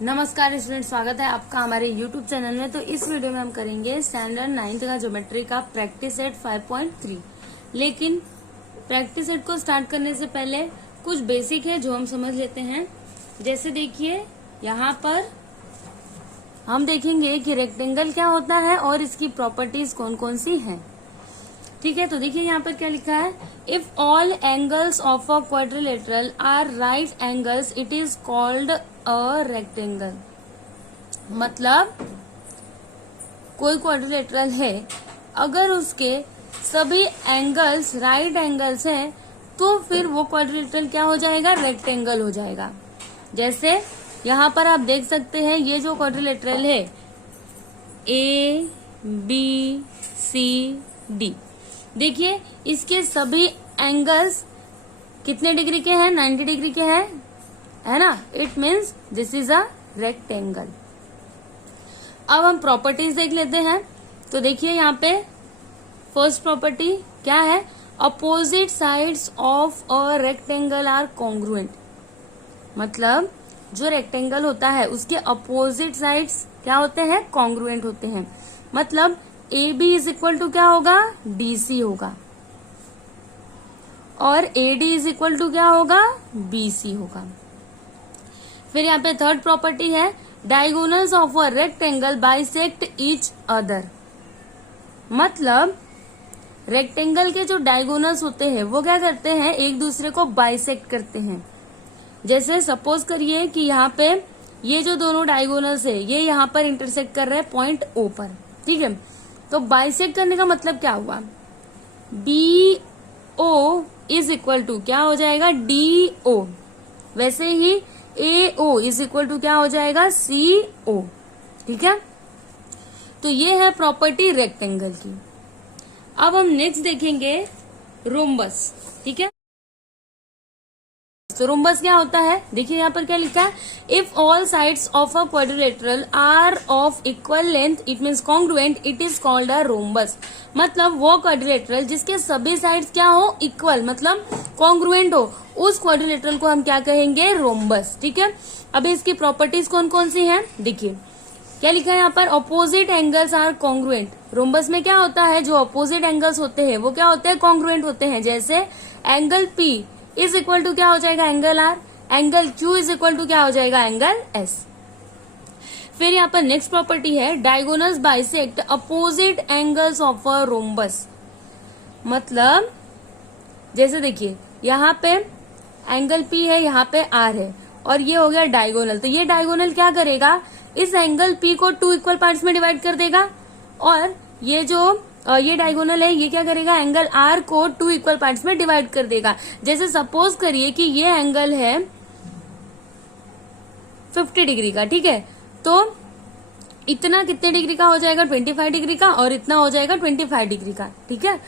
नमस्कार स्टूडेंट, स्वागत है आपका हमारे YouTube चैनल में। तो इस वीडियो में हम करेंगे स्टैंडर्ड 9th का ज्योमेट्री का प्रैक्टिस सेट 5.3। लेकिन प्रैक्टिस सेट को स्टार्ट करने से पहले कुछ बेसिक है जो हम समझ लेते हैं। जैसे देखिए, यहाँ पर हम देखेंगे कि रेक्टेंगल क्या होता है और इसकी प्रॉपर्टीज कौन कौन सी हैं। ठीक है, तो देखिए यहाँ पर क्या लिखा है, if all angles of a quadrilateral are right angles it is called a rectangle. मतलब कोई क्वाड्रिलेटरल है, अगर उसके सभी एंगल्स राइट एंगल्स हैं तो फिर वो क्वाड्रिलेटरल क्या हो जाएगा, रेक्टेंगल हो जाएगा। जैसे यहाँ पर आप देख सकते हैं, ये जो क्वाड्रिलेटरल है ए बी सी डी, देखिए इसके सभी एंगल्स कितने डिग्री के हैं, 90 डिग्री के हैं, है ना। It means this is a rectangle. अब हम प्रॉपर्टीज देख लेते हैं। तो देखिए यहाँ पे फर्स्ट प्रॉपर्टी क्या है, opposite sides of a rectangle are congruent. मतलब जो रेक्टेंगल होता है उसके अपोजिट साइड्स क्या होते हैं, कॉन्ग्रुएंट होते हैं। मतलब A B is equal to क्या होगा, डी सी होगा, और A D is equal to क्या होगा, बी सी होगा। फिर यहाँ पे थर्ड प्रॉपर्टी है, diagonals of a rectangle bisect each other. मतलब रेक्टेंगल के जो डायगोनल्स होते हैं वो क्या करते हैं, एक दूसरे को बाइसेक्ट करते हैं। जैसे सपोज करिए कि यहाँ पे ये जो दोनों डायगोनल्स है ये यहाँ पर इंटरसेक्ट कर रहे हैं पॉइंट ओ पर। ठीक है, तो बाइसेक्ट करने का मतलब क्या हुआ, B O is equal to क्या हो जाएगा, डी ओ। वैसे ही A O is equal to क्या हो जाएगा, सी ओ। ठीक है, तो ये है प्रॉपर्टी रेक्टेंगल की। अब हम नेक्स्ट देखेंगे रोम्बस। ठीक है, तो रोम्बस क्या होता है, देखिए यहाँ पर क्या लिखा है, if all sides of a quadrilateral are of equal length it means congruent it is called a rhombus. मतलब वो क्वाड्रिलेटरल जिसके सभी साइड्स क्या हो, इक्वल, मतलब कॉन्ग्रुएंट हो, उस क्वाड्रिलेटरल को हम क्या कहेंगे, रोम्बस। ठीक है, अभी इसकी प्रॉपर्टीज कौन कौन सी हैं, देखिए क्या लिखा है यहाँ पर, opposite angles are congruent. Rhombus में क्या होता है, जो अपोजिट एंगल्स होते हैं वो क्या होते हैं, कॉन्ग्रुएंट होते हैं। जैसे angle P is equal to क्या हो जाएगा, angle R, angle Q is equal to क्या हो जाएगा, एंगल एस। फिर यहाँ पर नेक्स्ट प्रॉपर्टी है, diagonals bisect opposite angles of a rhombus. मतलब जैसे देखिए यहाँ पे एंगल पी है, यहाँ पे आर है, और ये हो गया डायगोनल। तो ये डायगोनल क्या करेगा, इस एंगल पी को 2 इक्वल पार्ट्स में डिवाइड कर देगा, और ये जो ये डायगोनल है ये क्या करेगा, एंगल आर को 2 इक्वल पार्ट्स में डिवाइड कर देगा। जैसे सपोज करिए कि ये एंगल है 50 डिग्री का। ठीक है, तो इतना कितने डिग्री का हो जाएगा, 25 डिग्री का, और इतना हो जाएगा 25 डिग्री का। ठीक है,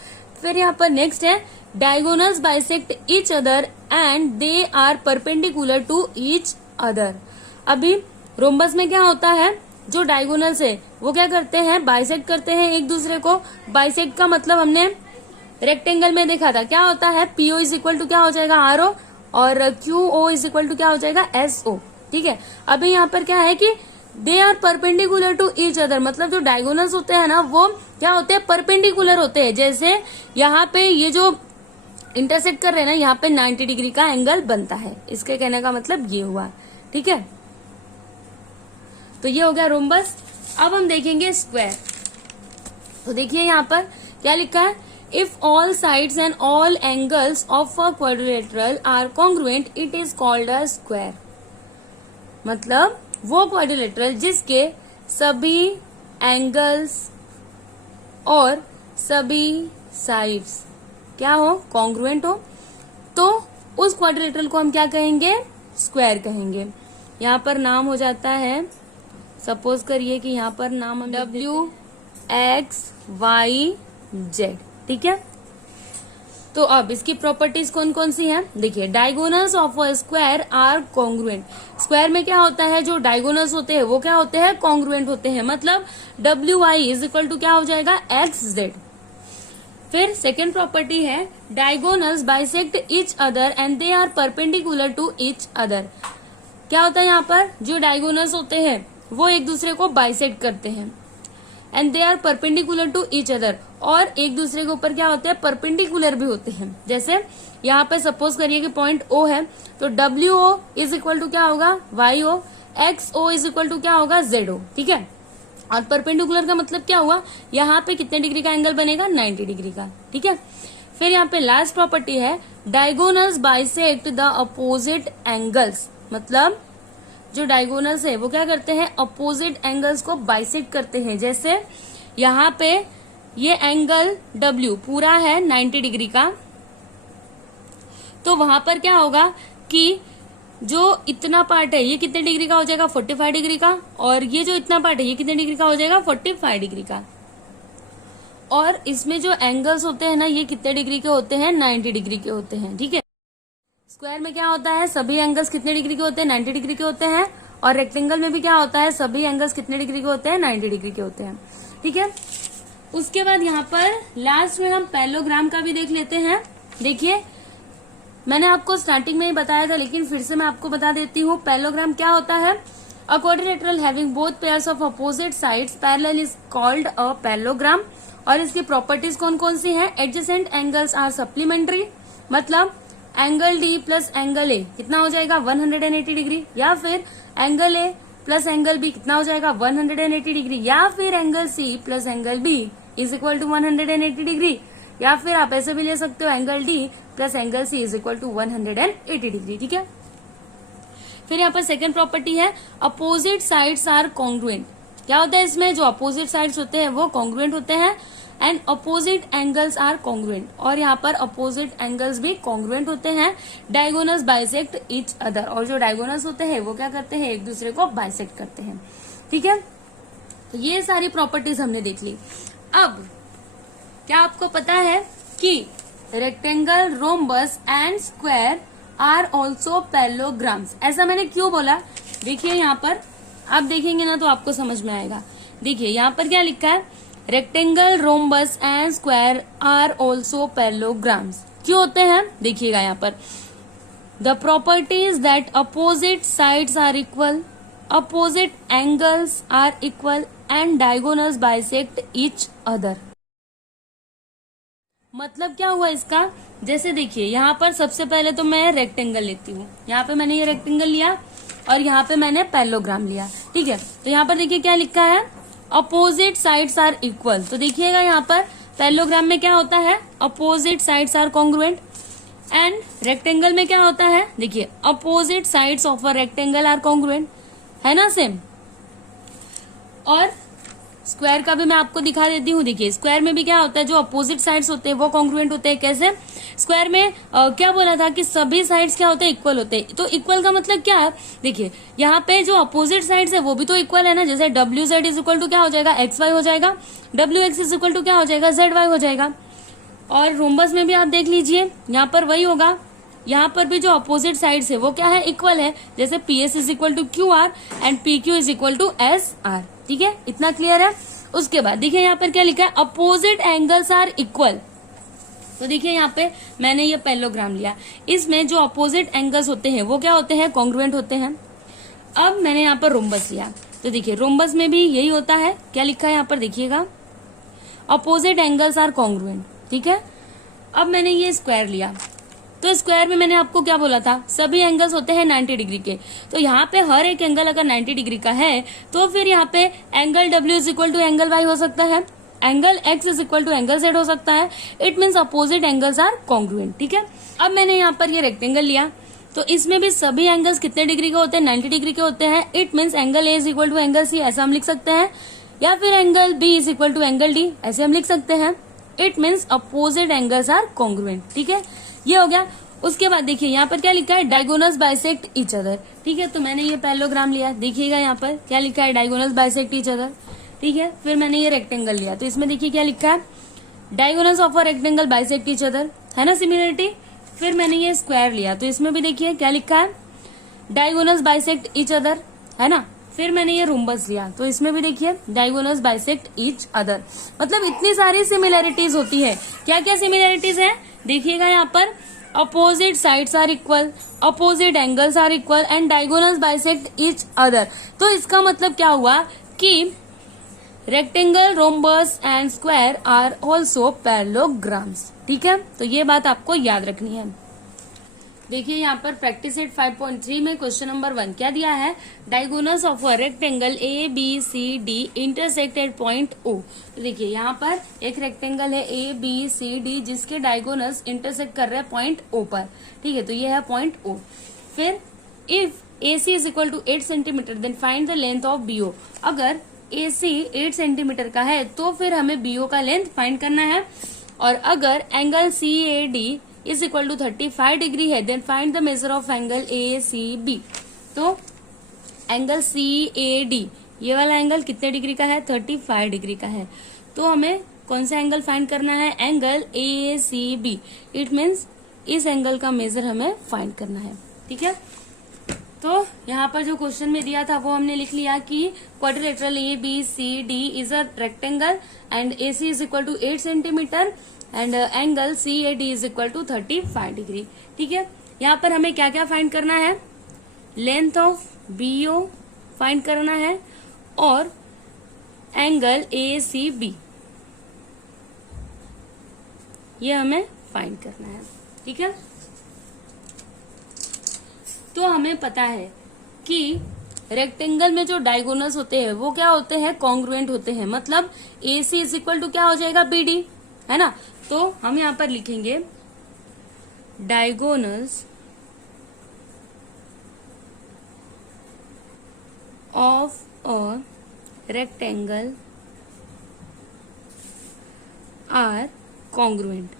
फिर यहाँ पर नेक्स्ट है, diagonals bisect each other and they are perpendicular to each other. अभी रोम्बस में क्या होता है, जो डायगोनल्स है वो क्या करते हैं, बाइसेक्ट करते हैं एक दूसरे को। बाइसेक्ट का मतलब हमने रेक्टेंगल में देखा था, क्या होता है, पीओ इज इक्वल टू क्या हो जाएगा, आर ओ, और Q O is equal to क्या हो जाएगा, एस ओ। ठीक है, अभी यहाँ पर क्या है कि they are perpendicular to each other. मतलब जो डायगोनल्स होते हैं ना वो क्या होते हैं, परपेंडिकुलर होते हैं। जैसे यहाँ पे ये जो इंटरसेक्ट कर रहे हैं ना, यहाँ पे 90 डिग्री का एंगल बनता है। इसके कहने का मतलब ये हुआ। ठीक है, तो ये हो गया रोम्बस। अब हम देखेंगे स्क्वायर। तो देखिए यहाँ पर क्या लिखा है, if all sides and all angles of a quadrilateral are congruent it is called a square. मतलब वो क्वाड्रिलेटरल जिसके सभी एंगल्स और सभी साइड्स क्या हो, कॉन्ग्रुएंट हो, तो उस क्वाड्रिलेटरल को हम क्या कहेंगे, स्क्वायर कहेंगे। यहाँ पर नाम हो जाता है, सपोज करिए कि यहाँ पर नाम हम W X Y Z। ठीक है, तो अब इसकी प्रॉपर्टीज कौन कौन सी हैं, देखिए diagonals of a square are congruent. Square में क्या होता है, जो डायगोनल्स होते हैं वो क्या होते हैं, कॉन्ग्रुएंट होते हैं। मतलब WY इज इक्वल टू क्या हो जाएगा, XZ। फिर सेकेंड प्रॉपर्टी है, diagonals bisect each other and they are perpendicular to each other. क्या होता है यहाँ पर, जो डायगोनल्स होते हैं वो एक दूसरे को बाइसेक्ट करते हैं and they are perpendicular to each other, और एक दूसरे के ऊपर क्या होते हैं, परपेंडिकुलर भी होते हैं। जैसे यहाँ पे सपोज करिए कि पॉइंट O है, तो WO इज इक्वल टू क्या होगा, YO, XO is equal to क्या होगा, ZO। ठीक है, और परपेंडिकुलर का मतलब क्या हुआ, यहाँ पे कितने डिग्री का एंगल बनेगा, 90 डिग्री का। ठीक है, फिर यहाँ पे लास्ट प्रॉपर्टी है diagonals bisect the opposite angles, मतलब जो डायगोनल्स है वो क्या करते हैं, अपोजिट एंगल्स को बाइसेक्ट करते हैं। जैसे यहाँ पे ये एंगल W पूरा है 90 डिग्री का, तो वहां पर क्या होगा कि जो इतना पार्ट है ये कितने डिग्री का हो जाएगा, 45 डिग्री का, और ये जो इतना पार्ट है ये कितने डिग्री का हो जाएगा, 45 डिग्री का। और इसमें जो एंगल्स होते हैं ना, ये कितने डिग्री के होते हैं, 90 डिग्री के होते हैं। ठीक है, स्क्वायर में क्या होता है, सभी एंगल्स कितने डिग्री के होते हैं, 90 डिग्री के होते हैं, और रेक्टेंगल में भी क्या होता है, सभी एंगल्स कितने डिग्री के होते हैं, 90 डिग्री के होते हैं। ठीक है, उसके बाद यहाँ पर लास्ट में हम पैरेललोग्राम का भी देख लेते हैं। देखिए, मैंने आपको स्टार्टिंग में ही बताया था, लेकिन फिर से मैं आपको बता देती हूँ। पैरेललोग्राम क्या होता है, a quadrilateral having both pairs of opposite sides parallel is called a parallelogram. और इसकी प्रॉपर्टीज कौन कौन सी हैं, एडजेसेंट एंगल्स आर सप्लीमेंट्री, मतलब angle D plus angle A कितना हो जाएगा, 180 डिग्री, या फिर angle A plus angle B कितना हो जाएगा, 180 डिग्री, या फिर angle C plus angle B is equal to 180 degree, या फिर आप ऐसे भी ले सकते हो angle D plus angle C is equal to 180 degree. ठीक है, फिर यहाँ पर सेकंड प्रॉपर्टी है अपोजिट साइड्स आर कॉन्ग्रुएंट। क्या होता है इसमें, जो अपोजिट साइड्स होते हैं वो कॉन्ग्रुएंट होते हैं, and opposite angles are congruent, और यहाँ पर अपोजिट एंगल्स भी कॉन्ग्रुएंट होते हैं। डायगोनल्स बाइसेक्ट ईच अदर, और जो डायगोनल्स होते हैं वो क्या करते हैं, एक दूसरे को बाइसेक्ट करते हैं। ठीक है, तो ये सारी प्रॉपर्टीज हमने देख ली। अब क्या आपको पता है कि rectangle, rhombus and square are also parallelograms. ऐसा मैंने क्यों बोला, देखिए यहाँ पर आप देखेंगे ना तो आपको समझ में आएगा। देखिए यहाँ पर क्या लिखा है, rectangle, rhombus and square are also parallelograms. क्यों होते हैं, देखिएगा यहाँ पर, the properties that opposite sides are equal, opposite angles are equal and diagonals bisect each other. मतलब क्या हुआ इसका, जैसे देखिए यहाँ पर सबसे पहले तो मैं रेक्टेंगल लेती हूँ, यहाँ पे मैंने ये रेक्टेंगल लिया और यहाँ पे मैंने पैरेललोग्राम लिया। ठीक है, तो यहाँ पर देखिए क्या लिखा है, अपोजिट साइड्स आर इक्वल। तो देखिएगा यहाँ पर पैरेललोग्राम में क्या होता है, opposite sides are congruent, and rectangle में क्या होता है, देखिए opposite sides of a rectangle are congruent, है ना सेम। और स्क्वायर का भी मैं आपको दिखा देती हूँ। देखिए स्क्वायर में भी क्या होता है, जो अपोजिट साइड्स होते हैं वो कॉन्ग्रुएंट होते हैं। कैसे, स्क्वायर में क्या बोला था कि सभी साइड्स क्या होते हैं, इक्वल होते हैं। तो इक्वल का मतलब क्या है, देखिए यहाँ पे जो अपोजिट साइड्स है वो भी तो इक्वल है ना। जैसे WZ इज इक्वल टू क्या हो जाएगा, XY हो जाएगा, WX इज इक्वल टू क्या हो जाएगा, ZY हो जाएगा। और रोम्बस में भी आप देख लीजिए, यहाँ पर वही होगा, यहाँ पर भी जो अपोजिट साइड्स है वो क्या है, इक्वल है। जैसे PS is equal to QR and PQ is equal to SR। ठीक है, इतना क्लियर है। उसके बाद देखिए यहाँ पर क्या लिखा है, अपोजिट एंगल्स आर इक्वल। तो देखिए यहाँ पे मैंने ये पैरेललोग्राम लिया, इसमें जो अपोजिट एंगल्स होते हैं वो क्या होते हैं, कॉन्ग्रुएंट होते हैं। अब मैंने यहाँ पर रोम्बस लिया, तो देखिए रोम्बस में भी यही होता है। क्या लिखा है यहाँ पर देखिएगा, अपोजिट एंगल्स आर कॉन्ग्रुएंट। ठीक है, अब मैंने ये स्क्वायर लिया, तो स्क्वायर में मैंने आपको क्या बोला था, सभी एंगल्स होते हैं 90 डिग्री के। तो यहाँ पे हर एक एंगल अगर 90 डिग्री का है तो फिर यहाँ पे angle W is equal to angle Y हो सकता है, angle X is equal to angle Z हो सकता है। It means opposite angles are congruent. ठीक है, अब मैंने यहाँ पर ये रेक्टेंगल लिया, तो इसमें भी सभी एंगल्स कितने डिग्री के होते हैं, 90 डिग्री के होते हैं। It means angle A is equal to angle C, ऐसा हम लिख सकते हैं, या फिर angle B is equal to angle D, ऐसे हम लिख सकते हैं। It means opposite angles are congruent. ठीक है, ये हो गया। उसके बाद देखिए यहाँ पर क्या लिखा है, डायगोनल्स बाइसेक्ट ईच अदर। ठीक है, तो मैंने ये पैरेललोग्राम लिया, देखिएगा यहाँ पर क्या लिखा है, डायगोनल्स बाइसेक्ट ईच अदर। ठीक है, फिर मैंने ये रेक्टेंगल लिया, तो इसमें देखिए क्या लिखा है, diagonals of a rectangle bisect each other, है ना सिमिलरिटी। फिर मैंने ये स्क्वायर लिया, तो इसमें भी देखिए क्या लिखा है, डायगोनल्स बाइसेक्ट ईच अदर, है ना। फिर मैंने ये रोम्बस लिया, तो इसमें भी देखिए डायगोनल्स बाइसेक्ट ईच अदर। मतलब इतनी सारी सिमिलरिटीज होती है। क्या क्या सिमिलरिटीज है, देखिएगा यहाँ पर, opposite sides are equal, opposite angles are equal and diagonals bisect each other. तो इसका मतलब क्या हुआ कि rectangle, rhombus and square are also parallelograms. ठीक है, तो ये बात आपको याद रखनी है. देखिए यहाँ पर प्रैक्टिस सेट 5.3 में क्वेश्चन नंबर 1 क्या दिया है, diagonals of a rectangle A B C D intersect at point O. तो देखिए यहाँ पर एक रेक्टेंगल है ए बी सी डी जिसके डायगोनल्स इंटरसेक्ट कर रहे हैं पॉइंट ओ पर. ठीक है, तो ये है पॉइंट ओ. फिर if A C is equal to 8 centimetre then find the length of B O. अगर ए सी 8 सेंटीमीटर का है तो फिर हमें बी ओ का लेंथ फाइंड करना है. और अगर angle C A D is equal to 35 degree है then find the measure of angle A C B. तो एंगल सी ए डी ये वाला एंगल कितने डिग्री का है, 35 डिग्री का है. तो हमें कौन सा एंगल फाइंड करना है, angle A C B. It means इस एंगल का मेजर हमें फाइंड करना है. ठीक है, तो यहाँ पर जो क्वेश्चन में दिया था वो हमने लिख लिया कि quadrilateral A B C D is a rectangle and A C is equal to 8 centimetre and angle C A D is equal to 35 degree. ठीक है, यहाँ पर हमें क्या क्या फाइंड करना है, length of B O find करना है और एंगल ए सी बी ये हमें फाइंड करना है. ठीक है, तो हमें पता है कि रेक्टेंगल में जो डायगोनल्स होते हैं वो क्या होते हैं, कॉन्ग्रुएंट होते हैं. मतलब ए सी इज इक्वल टू क्या हो जाएगा, बी डी, है ना. तो हम यहां पर लिखेंगे diagonals of a rectangle are congruent.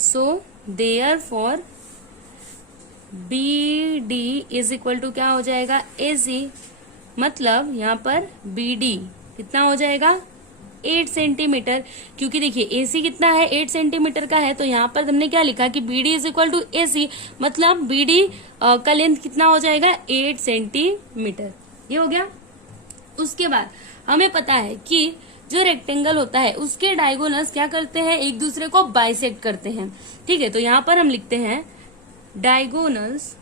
So therefore B D is equal to क्या हो जाएगा, ए सी. मतलब यहाँ पर बी डी कितना हो जाएगा, 8 सेंटीमीटर. क्योंकि देखिए ए सी कितना है, 8 सेंटीमीटर का है. तो यहाँ पर हमने क्या लिखा कि B D is equal to A C. मतलब बी डी का लेंथ कितना हो जाएगा, 8 सेंटीमीटर. ये हो गया. उसके बाद हमें पता है कि जो रेक्टेंगल होता है उसके डायगोनल्स क्या करते हैं, एक दूसरे को बाइसेक्ट करते हैं. ठीक है, तो यहाँ पर हम लिखते हैं diagonals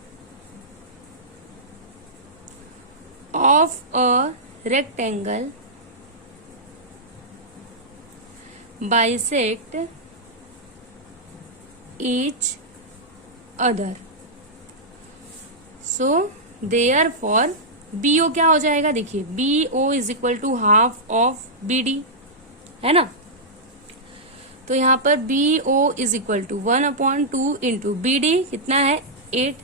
of a rectangle bisect each other. So therefore B O क्या हो जाएगा, देखिए B O is equal to half of B D, है ना. तो यहाँ पर B O is equal to 1/2 into B D कितना है, 8.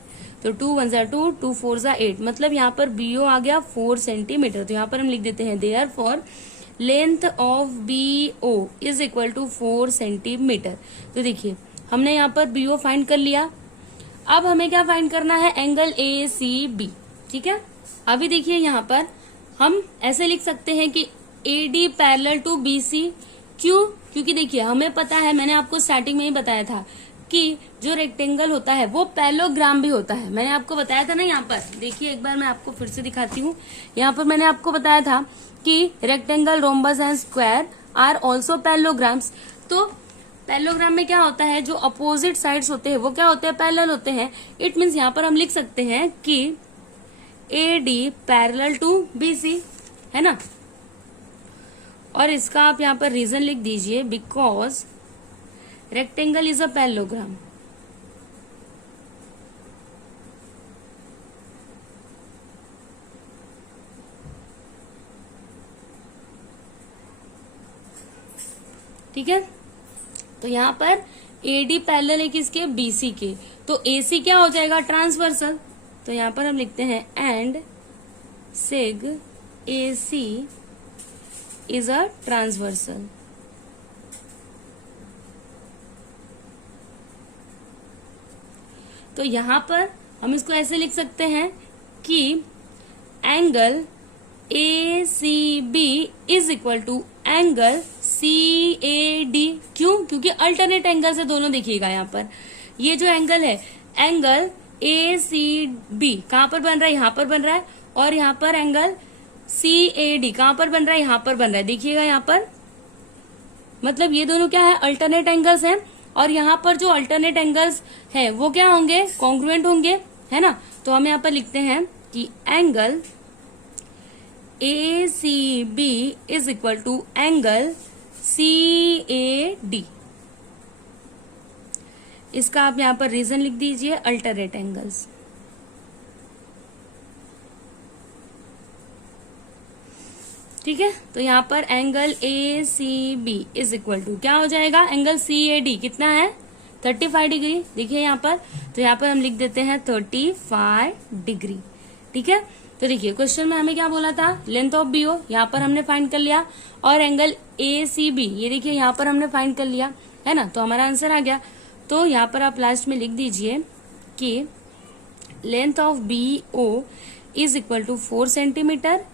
तो 2 1 जा 2, 2 4 जा 8. मतलब यहाँ पर बी ओ आ गया 4 सेंटीमीटर. तो यहाँ पर हम लिख देते हैं therefore length of B O is equal to 4 centimetre. तो देखिए हमने यहाँ पर बी ओ फाइंड कर लिया. अब हमें क्या फाइंड करना है, एंगल ए सी बी. ठीक है, अभी देखिए यहाँ पर हम ऐसे लिख सकते हैं कि A D parallel to B C. क्यों, क्योंकि देखिए हमें पता है, मैंने आपको स्टार्टिंग में ही बताया था कि जो रेक्टेंगल होता है वो पैरेललोग्राम भी होता है. मैंने आपको बताया था ना. यहाँ पर देखिए एक बार मैं आपको फिर से दिखाती हूँ. यहाँ पर मैंने आपको बताया था कि rectangle, rhombus and square are also parallelograms. तो पैरेललोग्राम में क्या होता है, जो अपोजिट साइड्स होते हैं वो क्या होते हैं, पैरेलल होते हैं. इट मीन्स यहाँ पर हम लिख सकते हैं कि A D parallel to B C, है ना. और इसका आप यहाँ पर रीजन लिख दीजिए, because rectangle is a parallelogram. ठीक है, तो यहाँ पर ए डी पैरेलल है किसके, बी सी के. तो ए सी क्या हो जाएगा, ट्रांसवर्सल. तो यहाँ पर हम लिखते हैं and seg A C is a transversal. तो यहाँ पर हम इसको ऐसे लिख सकते हैं कि angle A C B is equal to angle C A D. क्यों, क्योंकि अल्टरनेट एंगल से दोनों देखिएगा. यहाँ पर ये जो एंगल है, एंगल ए सी बी कहाँ पर बन रहा है, यहाँ पर बन रहा है. और यहाँ पर एंगल सी ए डी कहाँ पर बन रहा है, यहाँ पर बन रहा है. देखिएगा यहाँ पर मतलब ये दोनों क्या है, अल्टरनेट एंगल्स हैं, और यहाँ पर जो अल्टरनेट एंगल्स है वो क्या होंगे, कॉन्ग्रुएंट होंगे, है ना। तो हम यहाँ पर लिखते हैं कि angle ACB is equal to angle CAD। इसका आप यहाँ पर रीजन लिख दीजिए, अल्टरनेट एंगल्स। ठीक है, तो यहाँ पर angle ACB is equal to क्या हो जाएगा, एंगल CAD कितना है, 35 डिग्री। देखिए यहाँ पर, तो यहाँ पर हम लिख देते हैं 35 डिग्री। ठीक है, तो देखिए क्वेश्चन में हमें क्या बोला था, लेंथ ऑफ BO यहाँ पर हमने फाइंड कर लिया, और एंगल ACB ये देखिए यहाँ पर हमने फाइंड कर लिया, है ना। तो हमारा आंसर आ गया। तो यहाँ पर आप लास्ट में लिख दीजिए कि length of BO is equal to 4 centimetre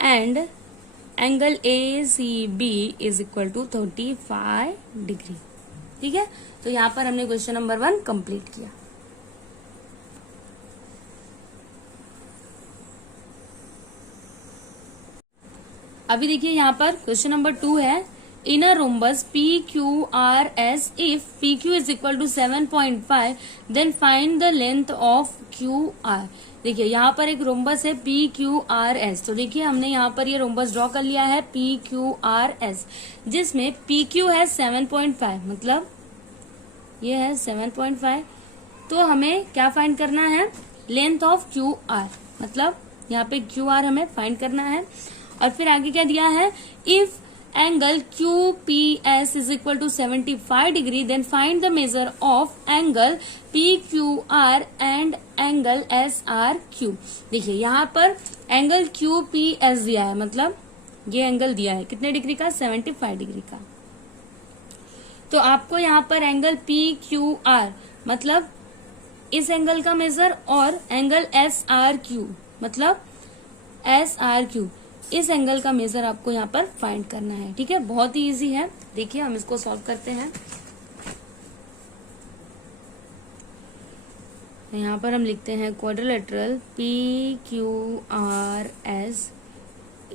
and angle ACB is equal to 35 degree. ठीक है, तो यहाँ पर हमने क्वेश्चन नंबर 1 कंप्लीट किया। अभी देखिए यहाँ पर क्वेश्चन नंबर 2 है, in a rhombus PQRS if PQ is equal to 7.5 then find the length of QR। देखिए यहाँ पर एक रोम्बस है PQRS, तो देखिए हमने यहाँ पर ये रोम्बस ड्रॉ कर लिया है PQRS, जिसमें PQ है 7.5, मतलब ये है 7.5। तो हमें क्या फाइंड करना है, लेंथ ऑफ QR, मतलब यहाँ पे QR हमें फाइंड करना है। और फिर आगे क्या दिया है, if angle QPS is equal to 75 degree then find the measure of angle PQR and angle SRQ। देखिए यहाँ पर एंगल QPS दिया है, मतलब ये एंगल दिया है कितने डिग्री का, 75 डिग्री का। तो आपको यहाँ पर एंगल PQR मतलब इस एंगल का मेजर, और एंगल SRQ मतलब SRQ इस एंगल का मेजर आपको यहाँ पर फाइंड करना है। ठीक है, बहुत ही इजी है। देखिए हम इसको सॉल्व करते हैं। यहाँ पर हम लिखते हैं quadrilateral PQRS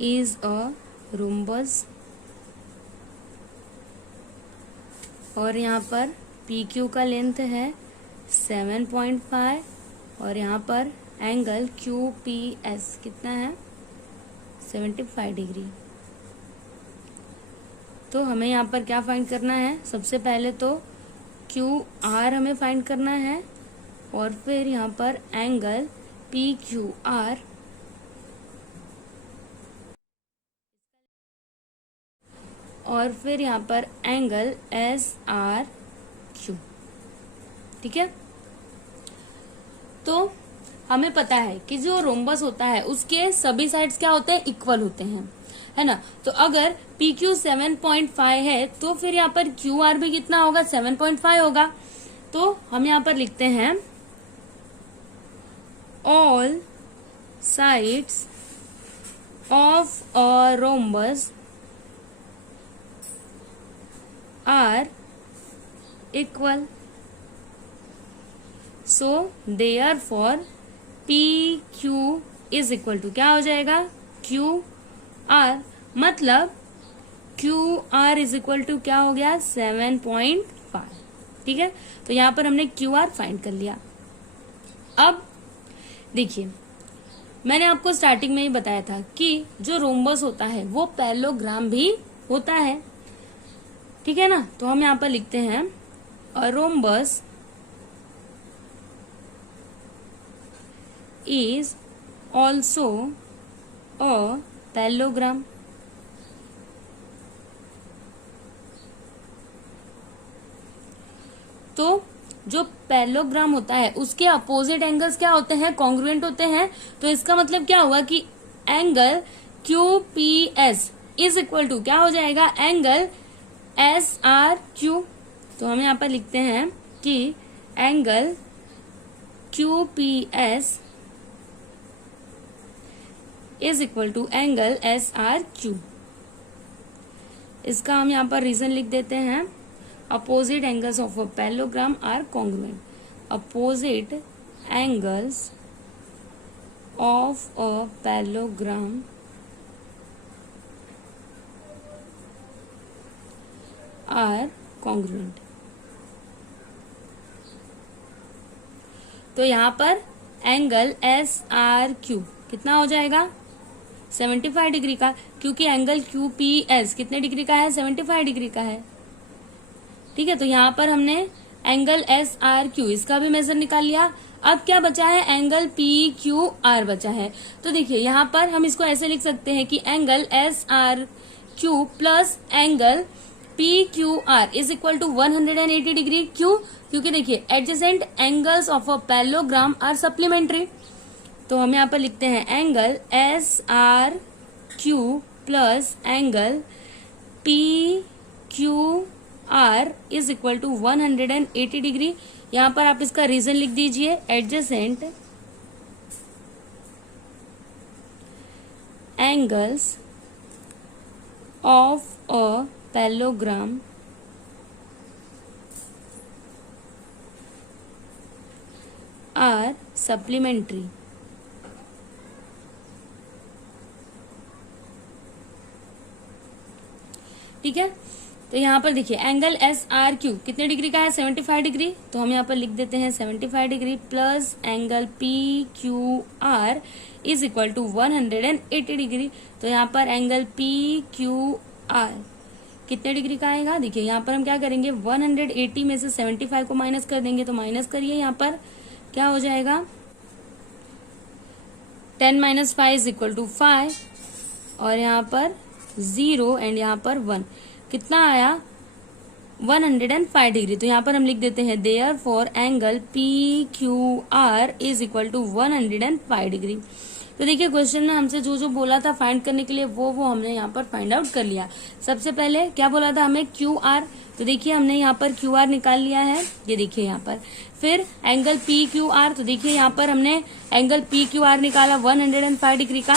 is a rhombus, और यहाँ पर PQ का लेंथ है 7.5, और यहाँ पर एंगल QPS कितना है, 75 डिग्री। तो हमें यहाँ पर क्या फाइंड करना है, सबसे पहले तो QR हमें फाइंड करना है, और फिर यहाँ पर एंगल PQR, और फिर यहाँ पर एंगल SRQ। ठीक है, तो हमें पता है कि जो रोम्बस होता है उसके सभी साइड्स क्या होते हैं, इक्वल होते हैं, है ना। तो अगर PQ 7.5 है तो फिर यहाँ पर QR भी कितना होगा, 7.5 होगा। तो हम यहाँ पर लिखते हैं all sides of a rhombus are equal, so therefore PQ is equal to क्या हो जाएगा, QR, मतलब QR इज इक्वल टू क्या हो गया, 7.5। ठीक है, तो यहाँ पर हमने QR फाइंड कर लिया। अब देखिए मैंने आपको स्टार्टिंग में ही बताया था कि जो रोम्बस होता है वो पैरेललोग्राम भी होता है। ठीक है ना, तो हम यहाँ पर लिखते हैं a rhombus is also a parallelogram। तो जो पैरेललोग्राम होता है उसके अपोजिट एंगल्स क्या होते हैं, कॉन्ग्रुएंट होते हैं। तो इसका मतलब क्या हुआ कि angle QPS is equal to क्या हो जाएगा, एंगल SRQ। तो हम यहाँ पर लिखते हैं कि angle QPS is equal to angle SRQ। इसका हम यहाँ पर रीजन लिख देते हैं, opposite angles of a parallelogram are congruent. Opposite angles of a parallelogram are congruent. तो यहाँ पर एंगल एस आर क्यू कितना हो जाएगा 75 डिग्री का, क्योंकि एंगल क्यू पी एस कितने डिग्री का है 75 डिग्री का है। ठीक है, तो यहाँ पर हमने एंगल एस आर क्यू इसका भी मेजर निकाल लिया। अब क्या बचा है एंगल पी क्यू आर बचा है। तो देखिए यहाँ पर हम इसको ऐसे लिख सकते हैं कि angle S R Q plus angle P Q R is equal to 180 degree. क्यों? क्योंकि देखिए adjacent angles of a parallelogram are supplementary. तो हम यहाँ पर लिखते हैं angle S R Q plus angle P Q R is equal to 180 degree. यहाँ पर आप इसका रीजन लिख दीजिए, adjacent angles of a parallelogram are supplementary. ठीक है, तो यहाँ पर देखिए एंगल एस आर क्यू कितने डिग्री का है 75 डिग्री। तो हम यहाँ पर लिख देते हैं 75 degree plus angle P Q R is equal to 180 degree. तो यहाँ पर एंगल पी क्यू आर कितने डिग्री का आएगा, देखिए यहाँ पर हम क्या करेंगे 180 में से 75 को माइनस कर देंगे। तो माइनस करिए, यहाँ पर क्या हो जाएगा 10 माइनस 5 इज इक्वल टू 5 और यहाँ पर 0 एंड यहाँ पर 1 कितना आया 105 डिग्री। तो यहाँ पर हम लिख देते हैं therefore angle P Q R is equal to 105 degree. तो देखिए क्वेश्चन में हमसे जो जो बोला था फाइंड करने के लिए वो हमने यहाँ पर फाइंड आउट कर लिया। सबसे पहले क्या बोला था हमें क्यू आर, तो देखिए हमने यहाँ पर क्यू आर निकाल लिया है, ये देखिए यहाँ पर। फिर एंगल पी क्यू आर, तो देखिए यहाँ पर हमने एंगल पी क्यू आर निकाला 105 डिग्री का।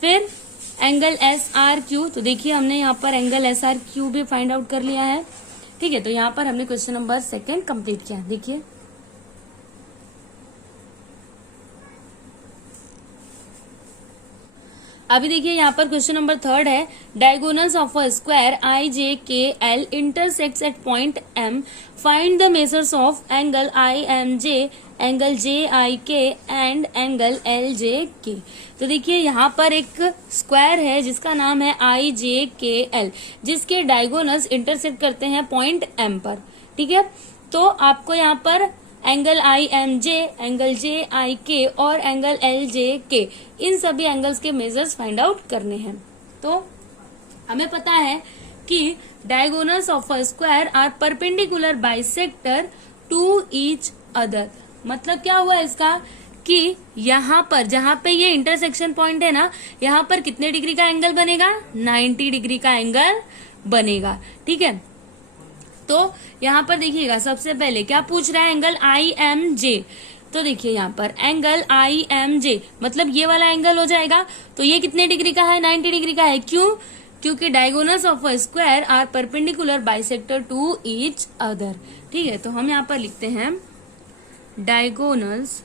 फिर एंगल एस आर क्यू, तो देखिए हमने यहाँ पर एंगल एस आर क्यू भी फाइंड आउट कर लिया है। ठीक है, तो यहाँ पर हमने क्वेश्चन नंबर 2 कंप्लीट किया। देखिए अभी देखिए यहाँ पर क्वेश्चन नंबर 3 है, diagonals of a square I J K L intersects at point M, find the measures of angle I M J, angle J I K and angle L J के। तो देखिए यहाँ पर एक स्क्वायर है जिसका नाम है आई जे के एल, जिसके डायगोनल्स इंटरसेक्ट करते हैं पॉइंट एम पर। ठीक है, तो आपको यहाँ पर angle I M J, angle J I K और एंगल एल जे के, इन सभी एंगल्स के मेजर्स फाइंड आउट करने हैं। तो हमें पता है कि diagonals of a square are perpendicular bisector to each other. मतलब क्या हुआ इसका कि यहाँ पर जहां पे ये इंटरसेक्शन पॉइंट है ना, यहाँ पर कितने डिग्री का एंगल बनेगा 90 डिग्री का एंगल बनेगा। ठीक है, तो यहाँ पर देखिएगा सबसे पहले क्या पूछ रहा है एंगल आई एम जे। तो देखिए यहाँ पर एंगल आई एम जे मतलब ये वाला एंगल हो जाएगा। तो ये कितने डिग्री का है 90 डिग्री का है। क्यों? क्योंकि diagonals of a square are perpendicular bisector to each other. ठीक है, तो हम यहाँ पर लिखते हैं diagonals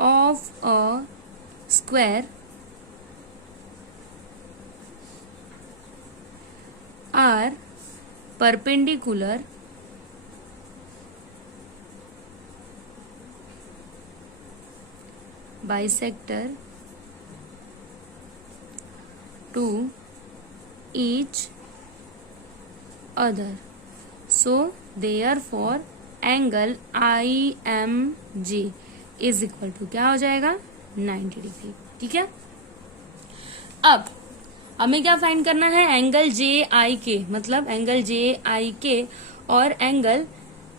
of a square are perpendicular bisector to each other, so therefore angle IMG is equal to क्या हो जाएगा 90 डिग्री। ठीक है, अब हमें क्या फाइंड करना है एंगल जे आई के, मतलब एंगल जे आई के और एंगल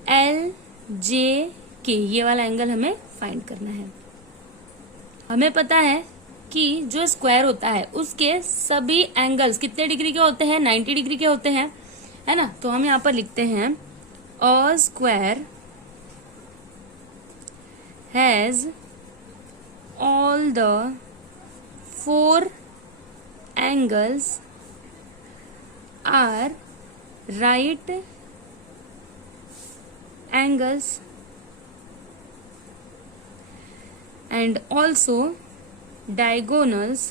एल जे के, ये वाला एंगल हमें फाइंड करना है। हमें पता है कि जो स्क्वायर होता है उसके सभी एंगल्स कितने डिग्री के होते हैं 90 डिग्री के होते हैं, है ना। तो हम यहाँ पर लिखते हैं अ square has all the 4 angles are right angles and also diagonals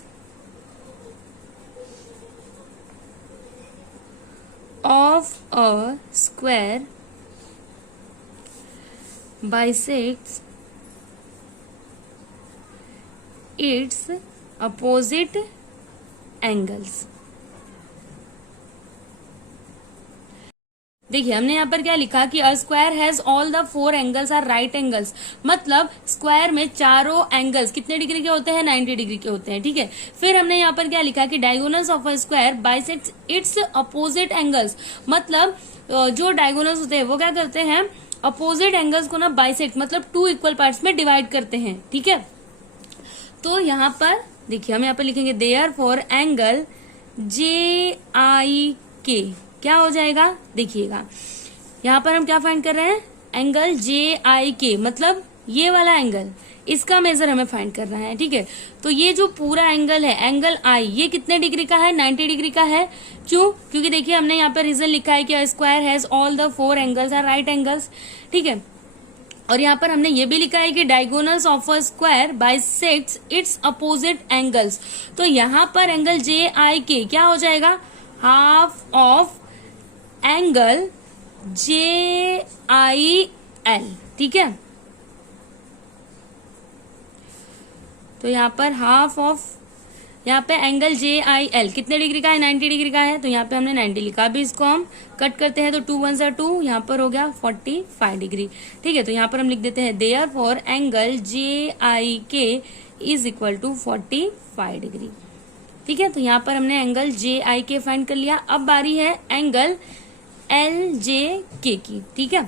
of a square bisects its opposite angles। देखिए हमने यहाँ पर क्या लिखा कि a square has all the 4 angles are right angles, मतलब स्क्वायर में चारों एंगल्स कितने डिग्री के होते हैं, 90 डिग्री के होते हैं। ठीक है, फिर हमने यहाँ पर क्या लिखा कि diagonals of a square bisects it's opposite angles, मतलब जो डायगोनल्स होते हैं वो क्या करते हैं, अपोजिट एंगल्स को ना बाइसेक्ट मतलब 2 इक्वल पार्ट्स में डिवाइड करते हैं। ठीक है, तो यहाँ पर देखिए हम यहाँ पर लिखेंगे देयर फॉर एंगल JIK क्या हो जाएगा, देखिएगा यहाँ पर हम क्या फाइंड कर रहे हैं, एंगल JIK मतलब ये वाला एंगल, इसका मेजर हमें फाइंड करना है। ठीक है, तो ये जो पूरा एंगल है एंगल I, ये कितने डिग्री का है, 90 डिग्री का है। क्यों, क्योंकि देखिए हमने यहाँ पर रीजन लिखा है कि square has all the 4 angles are right angles. ठीक है, और यहाँ पर हमने ये भी लिखा है कि diagonals of a square bisects it's opposite angles, तो यहाँ पर एंगल JIK क्या हो जाएगा, हाफ ऑफ एंगल JIL। ठीक है, तो यहाँ पर हाफ ऑफ, यहाँ पे एंगल JIL कितने डिग्री का है, 90 डिग्री का है, तो यहाँ पे हमने 90 लिखा। अभी इसको हम कट करते हैं तो 2 1 जा 2, यहाँ पर हो गया 45 डिग्री। ठीक है, तो यहाँ पर हम लिख देते हैं therefore angle JIK is equal to 45 degree. ठीक है, तो यहाँ पर हमने एंगल JIK फाइंड कर लिया। अब बारी है एंगल LJK की। ठीक है,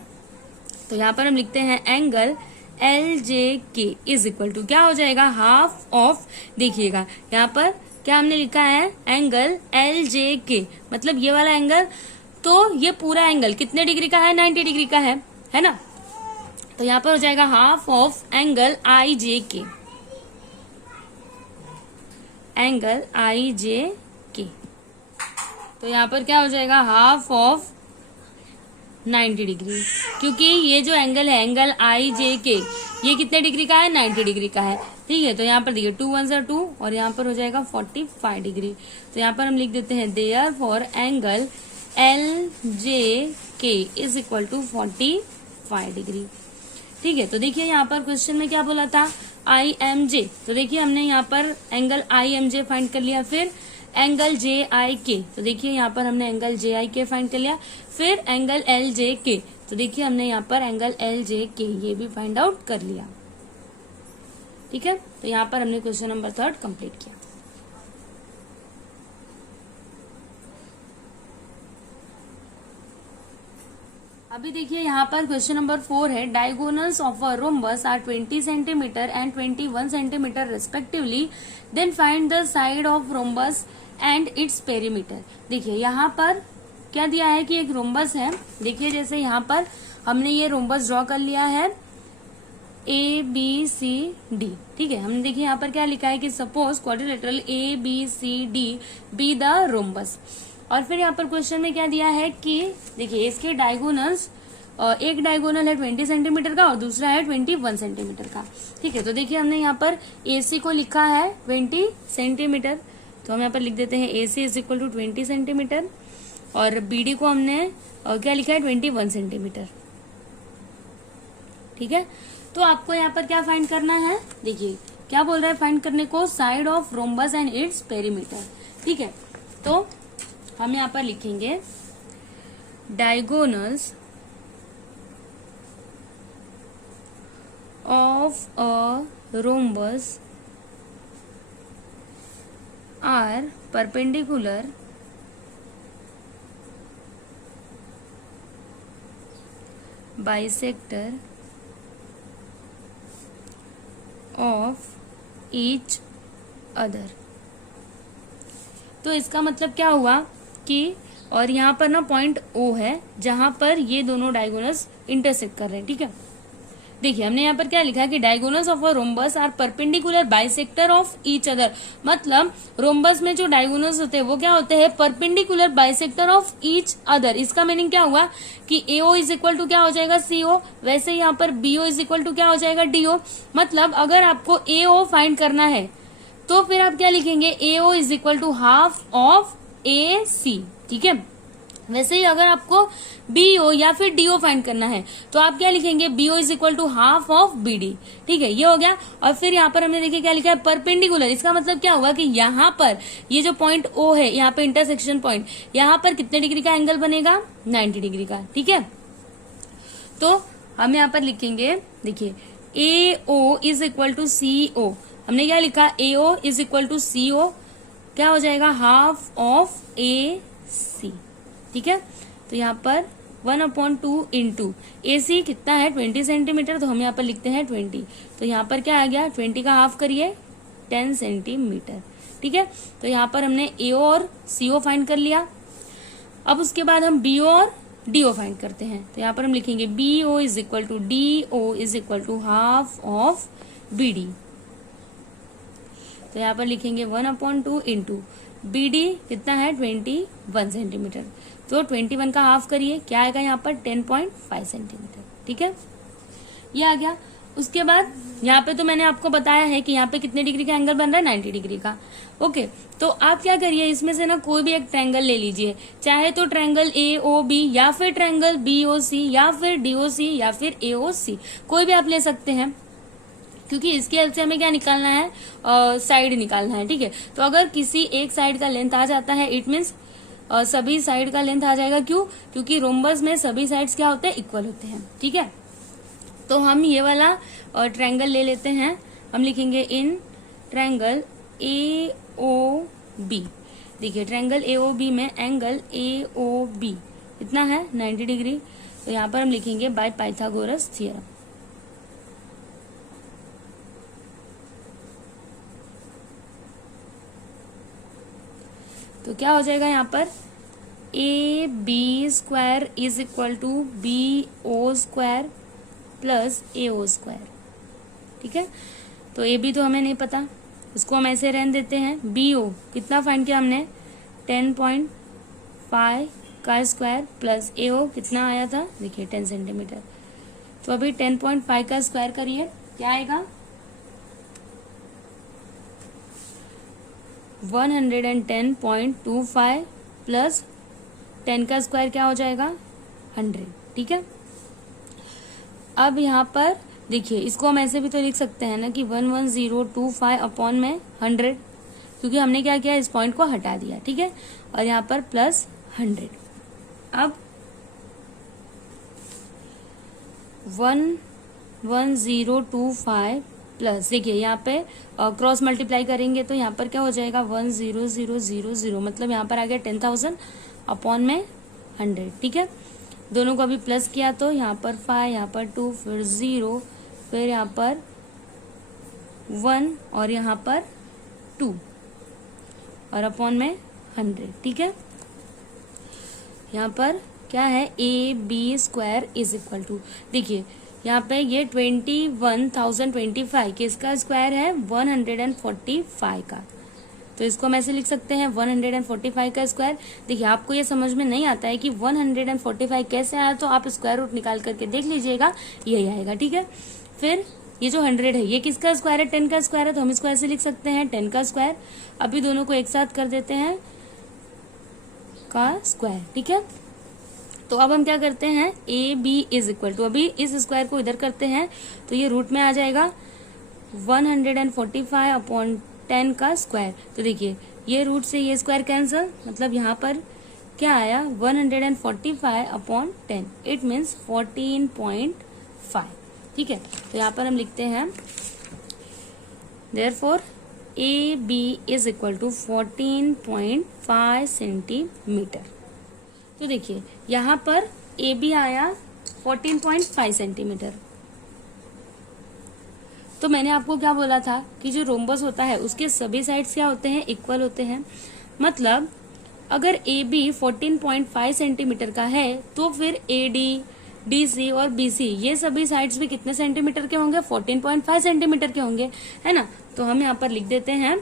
तो यहाँ पर हम लिखते हैं angle LJK is equal to क्या हो जाएगा, हाफ ऑफ, देखिएगा यहाँ पर क्या हमने लिखा है, एंगल LJK मतलब ये वाला एंगल, तो ये पूरा एंगल कितने डिग्री का है, 90 डिग्री का है ना, तो यहाँ पर हो जाएगा half of angle IJK, angle IJK, तो यहाँ पर क्या हो जाएगा, हाफ ऑफ 90 डिग्री, क्योंकि ये जो एंगल है एंगल IJK ये कितने डिग्री का है, 90 डिग्री का है। ठीक है, तो यहाँ पर देखिए 2 1 जा 2 और यहाँ पर हो जाएगा 45 डिग्री, तो यहाँ पर हम लिख देते हैं therefore angle LJK is equal to 45 degree. ठीक है, तो देखिए यहाँ पर क्वेश्चन में क्या बोला था, IMJ, तो देखिए हमने यहाँ पर एंगल IMJ फाइंड कर लिया। फिर एंगल JIK, तो देखिए यहाँ पर हमने एंगल JIK फाइंड कर लिया। फिर एंगल LJK, तो देखिए हमने यहाँ पर एंगल LJK ये भी फाइंड आउट कर लिया। ठीक है, तो यहाँ पर हमने क्वेश्चन नंबर 3 कंप्लीट किया। अभी देखिए यहाँ पर क्वेश्चन नंबर 4 है, diagonals of a rhombus are 20 centimetre and 21 centimetre respectively, then find the side of rhombus and its perimeter. देखिए यहाँ पर क्या दिया है कि एक रोम्बस है, देखिए जैसे यहाँ पर हमने ये रोम्बस ड्रॉ कर लिया है ABCD। ठीक है, हमने देखिए यहाँ पर क्या लिखा है कि suppose quadrilateral ABCD be the rhombus, और फिर यहाँ पर क्वेश्चन में क्या दिया है कि देखिए इसके डायगोनल्स, एक डायगोनल है 20 सेंटीमीटर का और दूसरा है 21 सेंटीमीटर का। ठीक है, तो देखिए हमने यहाँ पर AC को लिखा है 20 सेंटीमीटर, तो हम यहाँ पर लिख देते हैं AC is equal to 20 centimetre, और BD को हमने क्या लिखा है 21 सेंटीमीटर। ठीक है, तो आपको यहाँ पर क्या फाइंड करना है, देखिए क्या बोल रहा है फाइंड करने को, side of rhombus and its perimeter. ठीक है, तो हम यहाँ पर लिखेंगे diagonals of a rhombus are perpendicular bisector of each other. तो इसका मतलब क्या हुआ कि, और यहाँ पर ना पॉइंट O है जहां पर ये दोनों डायगोनल्स इंटरसेक्ट कर रहे हैं। ठीक है, देखिए हमने यहाँ पर क्या लिखा है कि diagonals of a rhombus are perpendicular bisector of each other, मतलब रोम्बस में जो डायगोनल्स होते हैं वो क्या होते हैं, perpendicular bisector of each other. इसका मीनिंग क्या हुआ कि AO इज इक्वल टू क्या हो जाएगा, CO, वैसे यहाँ पर BO इज इक्वल टू क्या हो जाएगा, DO। मतलब अगर आपको AO फाइंड करना है तो फिर आप क्या लिखेंगे, AO is equal to half of AC। ठीक है, वैसे ही अगर आपको बीओ या फिर डीओ फाइंड करना है तो आप क्या लिखेंगे, BO is equal to half of BD. ठीक है, ये हो गया। और फिर यहाँ पर हमने देखिए क्या लिखा है, परपेंडिकुलर। इसका मतलब क्या होगा कि यहाँ पर ये जो पॉइंट ओ है, यहाँ पे इंटरसेक्शन पॉइंट, यहाँ पर कितने डिग्री का एंगल बनेगा, 90 डिग्री का। ठीक है, तो हम यहाँ पर लिखेंगे, देखिए ए ओ इज इक्वल टू सी ओ। हमने क्या लिखा, ए ओ इज इक्वल टू सी ओ, क्या हो जाएगा, हाफ ऑफ ए सी। ठीक है, तो यहाँ पर 1/2 इंटू ए सी कितना है, 20 सेंटीमीटर, तो हम यहाँ पर लिखते हैं 20। तो यहाँ पर क्या आ गया, 20 का हाफ करिए, 10 सेंटीमीटर। ठीक है, तो यहाँ पर हमने एओ और सीओ फाइंड कर लिया। अब उसके बाद हम बीओ और डीओ फाइंड करते हैं। तो यहाँ पर हम लिखेंगे BO is equal to DO is equal to half of BD. तो यहाँ पर लिखेंगे 1/2 इंटू बीडी कितना है, 21 सेंटीमीटर। तो 21 का हाफ करिए, क्या आएगा यहाँ पर, 10.5 सेंटीमीटर। ठीक है, ये आ गया। उसके बाद यहाँ पे तो मैंने आपको बताया है कि यहाँ पे कितने डिग्री का एंगल बन रहा है, 90 डिग्री का। ओके, तो आप क्या करिए, इसमें से ना कोई भी एक ट्रायंगल ले लीजिए, चाहे तो ट्रायंगल ए ओ बी, या फिर ट्रायंगल बी ओ सी, या फिर डी ओ सी, या फिर ए ओ सी, कोई भी आप ले सकते हैं, क्योंकि इसके हेल्प से हमें क्या निकालना है, साइड निकालना है। ठीक है, तो अगर किसी एक साइड का लेंथ आ जाता है, इट मीन्स सभी साइड का लेंथ आ जाएगा। क्यों, क्योंकि रोम्बस में सभी साइड्स क्या होते हैं, इक्वल होते हैं। ठीक है, तो हम ये वाला ट्रायंगल ले लेते हैं। हम लिखेंगे in triangle A O B. देखिए ट्रायंगल ए ओ बी में एंगल ए ओ बी इतना है, 90 डिग्री। तो यहाँ पर हम लिखेंगे बाय पाइथागोरस थ्योरम। तो क्या हो जाएगा यहाँ पर, A B square is equal to B O square plus A O square. ठीक है, तो ए बी तो हमें नहीं पता, उसको हम ऐसे रहने देते हैं। बी ओ कितना फाइंड किया हमने, 10.5 का स्क्वायर प्लस ए ओ कितना आया था, देखिए 10 सेंटीमीटर। तो अभी 10.5 का स्क्वायर करिए, क्या आएगा, 110.25 प्लस 10 का स्क्वायर क्या हो जाएगा, 100। ठीक है, अब यहाँ पर देखिए इसको हम ऐसे भी तो लिख सकते हैं ना कि 11025 अपॉन में 100, क्योंकि हमने क्या किया, इस पॉइंट को हटा दिया। ठीक है, और यहाँ पर प्लस 100। अब 11025 प्लस, देखिए यहाँ पे क्रॉस मल्टीप्लाई करेंगे तो यहाँ पर क्या हो जाएगा, 10000, मतलब यहाँ पर आ गया 10,000 अपॉन में 100। ठीक है, दोनों को अभी प्लस किया तो यहाँ पर 5, यहाँ पर 2, फिर 0, फिर यहाँ पर 1 और यहाँ पर 2 और अपॉन में 100। ठीक है, यहाँ पर क्या है, A B square is equal to, देखिए यहाँ पे ये 21,025 किसका स्क्वायर है, 145 का। तो इसको हम ऐसे लिख सकते हैं 145 का स्क्वायर। देखिए आपको ये समझ में नहीं आता है कि 145 कैसे आया, तो आप स्क्वायर रूट निकाल करके देख लीजिएगा, यही आएगा। ठीक है, फिर ये जो 100 है ये किसका स्क्वायर है, 10 का स्क्वायर है, तो हम इसको ऐसे लिख सकते हैं 10 का स्क्वायर। अभी दोनों को एक साथ कर देते हैं का स्क्वायर। ठीक है, तो अब हम क्या करते हैं, A B is equal to, अभी इस स्क्वायर को इधर करते हैं तो ये रूट में आ जाएगा 145 अपॉन 10 का स्क्वायर। तो देखिए ये रूट से ये स्क्वायर कैंसिल, मतलब यहाँ पर क्या आया, 145 अपॉन 10, इट मीन्स 14.5। ठीक है, तो यहाँ पर हम लिखते हैं therefore A B is equal to 14.5 centimetre. तो देखिए यहाँ पर ए बी आया 14.5 सेंटीमीटर। तो मैंने आपको क्या बोला था कि जो रोम्बस होता है उसके सभी साइड्स क्या होते हैं, इक्वल होते हैं। मतलब अगर ए बी 14.5 सेंटीमीटर का है तो फिर ए डी, डी सी और बी सी ये सभी साइड्स भी कितने सेंटीमीटर के होंगे, 14.5 सेंटीमीटर के होंगे, है ना। तो हम यहाँ पर लिख देते हैं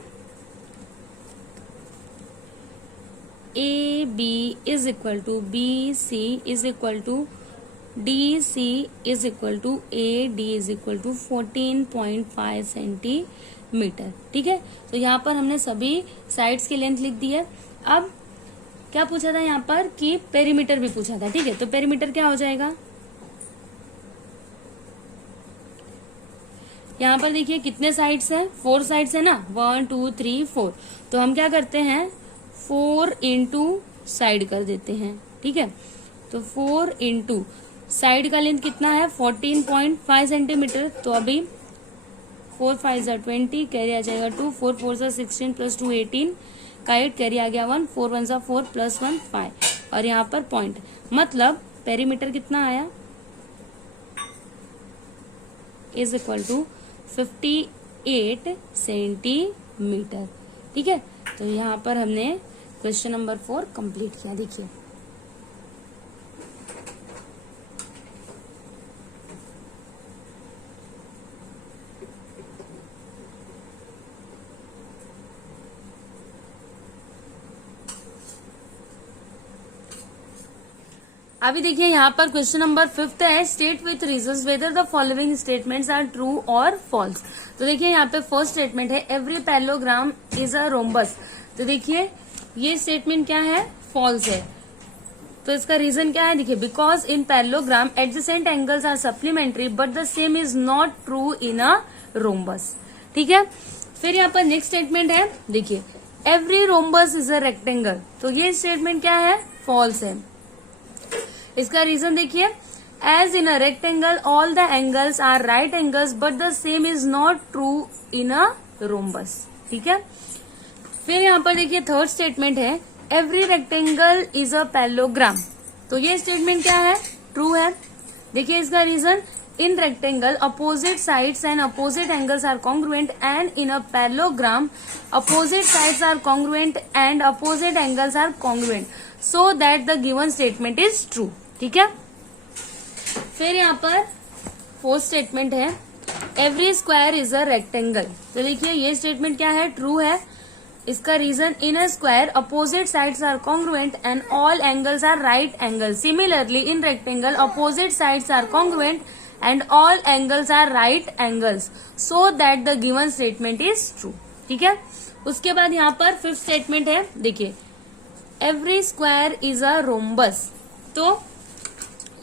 A B is equal to B C is equal to D C is equal to A D is equal to 14.5 centimetre. ठीक है, तो यहाँ पर हमने सभी साइड्स की लेंथ लिख दी है। अब क्या पूछा था यहाँ पर कि पेरीमीटर भी पूछा था, ठीक है। तो पेरीमीटर क्या हो जाएगा, यहाँ पर देखिए कितने साइड्स है, 4 साइड्स है ना, 1 2 3 4। तो हम क्या करते हैं 4 इंटू साइड कर देते हैं, ठीक है। तो 4 इंटू साइड का लेंथ कितना है 14.5 सेंटीमीटर। तो अभी 4 5 20 कैरी आ जाएगा 2, 4 4 16 प्लस 2 18 का 8 कैरी आ गया 1, 4 1 4 प्लस 1 5 और यहाँ पर पॉइंट, मतलब पेरीमीटर कितना आया इज इक्वल टू 58 सेंटीमीटर, ठीक है। तो यहाँ पर हमने क्वेश्चन नंबर 4 कंप्लीट किया। देखिए अभी देखिए यहाँ पर क्वेश्चन नंबर 5 है, state with reasons whether the following statements are true और फॉल्स। तो देखिए यहाँ पे फर्स्ट स्टेटमेंट है every parallelogram is a rhombus. तो देखिए ये स्टेटमेंट क्या है, फॉल्स है। तो इसका रीजन क्या है, देखिए because in parallelogram adjacent angles are supplementary but the same is not true in a rhombus, ठीक है। फिर यहाँ पर नेक्स्ट स्टेटमेंट है, देखिए every rhombus is a rectangle. तो ये स्टेटमेंट क्या है, फॉल्स है। इसका रीजन देखिए as in a rectangle all the angles are right angles but the same is not true in a rhombus, ठीक है। फिर यहाँ पर देखिए थर्ड स्टेटमेंट है every rectangle is a parallelogram. तो ये स्टेटमेंट क्या है, ट्रू है। देखिए इसका reason in rectangle opposite sides and opposite angles are congruent and in a parallelogram opposite sides are congruent and opposite angles are congruent so that the given statement is true, ठीक है। फिर यहाँ पर fourth statement है every square is a rectangle. तो देखिए ये statement क्या है, ट्रू है। इसका reason in a square opposite sides are congruent and all angles are right angle. Similarly in rectangle opposite sides are congruent and all angles are right angles so that the given statement is true, ठीक है। उसके बाद यहाँ पर fifth statement है, देखिए every square is a rhombus. तो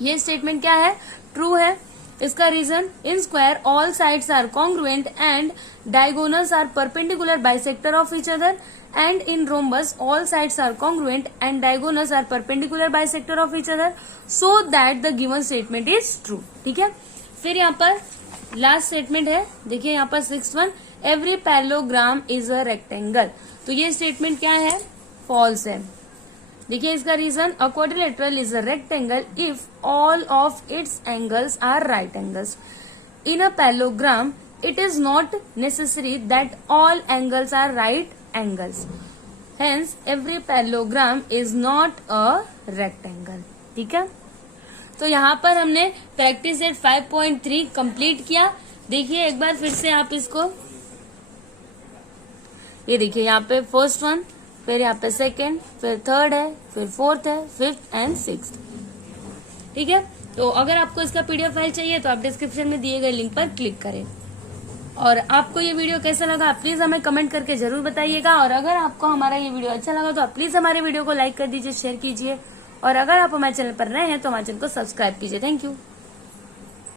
ये स्टेटमेंट क्या है, ट्रू है। इसका reason in square all sides are congruent and diagonals are perpendicular bisector of each other and in rhombus all sides are congruent and diagonals are perpendicular bisector of each other so that the given statement is true, ठीक है। फिर यहाँ पर last statement है, देखिए यहाँ पर 6th every parallelogram is a rectangle. तो ये स्टेटमेंट क्या है, फॉल्स है। देखिए इसका reason a quadrilateral is a rectangle if all of its angles are right angles. In a parallelogram it is not necessary that all angles are right angles, hence every parallelogram is not a rectangle, ठीक है। तो यहाँ पर हमने practice set 5.3 complete किया। देखिए एक बार फिर से आप इसको, ये देखिए यहाँ पे फर्स्ट वन, फिर यहाँ पे सेकेंड, फिर थर्ड है, फिर फोर्थ है, फिफ्थ एंड सिक्स्थ, ठीक है। तो अगर आपको इसका पीडीएफ फाइल चाहिए तो आप डिस्क्रिप्शन में दिए गए लिंक पर क्लिक करें। और आपको ये वीडियो कैसा लगा प्लीज हमें कमेंट करके जरूर बताइएगा। और अगर आपको हमारा ये वीडियो अच्छा लगा तो आप प्लीज हमारे वीडियो को लाइक कर दीजिए, शेयर कीजिए। और अगर आप हमारे चैनल पर नए हैं तो हमारे चैनल को सब्सक्राइब कीजिए। Thank you.